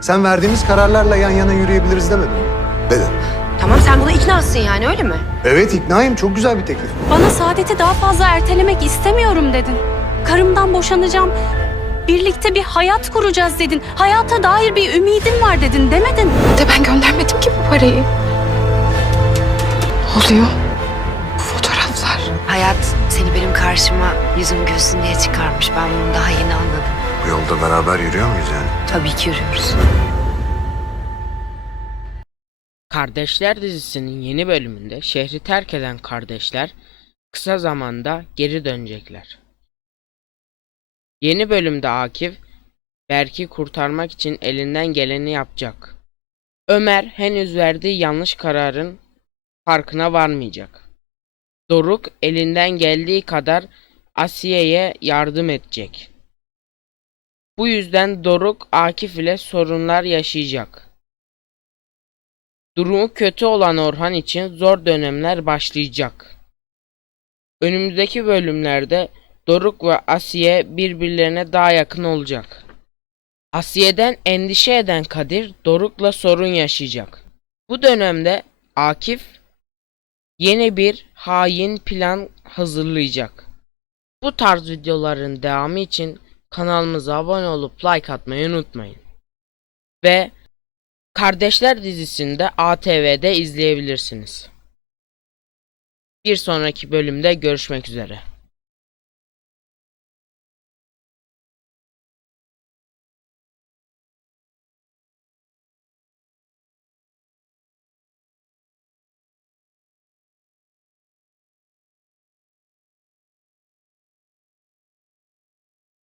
Sen verdiğimiz kararlarla yan yana yürüyebiliriz demedin mi? Dedim. Tamam sen buna iknasın yani öyle mi? Evet iknayım. Çok güzel bir teklif. Bana saadeti daha fazla ertelemek istemiyorum dedin. Karımdan boşanacağım. Birlikte bir hayat kuracağız dedin. Hayata dair bir ümidim var dedin demedin. De ben göndermedim ki bu parayı. Ne oluyor? Bu fotoğraflar. Hayat seni benim karşıma yüzüm gülsün diye çıkarmış. Ben bunu daha yeni anladım. Yolda beraber yürüyor muyuz yani? Tabii ki yürüyoruz. Kardeşler dizisinin yeni bölümünde şehri terk eden kardeşler kısa zamanda geri dönecekler. Yeni bölümde Akif Berk'i kurtarmak için elinden geleni yapacak. Ömer henüz verdiği yanlış kararın farkına varmayacak. Doruk elinden geldiği kadar Asiye'ye yardım edecek. Bu yüzden Doruk Akif ile sorunlar yaşayacak. Durumu kötü olan Orhan için zor dönemler başlayacak. Önümüzdeki bölümlerde Doruk ve Asiye birbirlerine daha yakın olacak. Asiye'den endişe eden Kadir Doruk'la sorun yaşayacak. Bu dönemde Akif yeni bir hain plan hazırlayacak. Bu tarz videoların devamı için kanalımıza abone olup like atmayı unutmayın. Ve Kardeşler dizisinde ATV'de izleyebilirsiniz. Bir sonraki bölümde görüşmek üzere.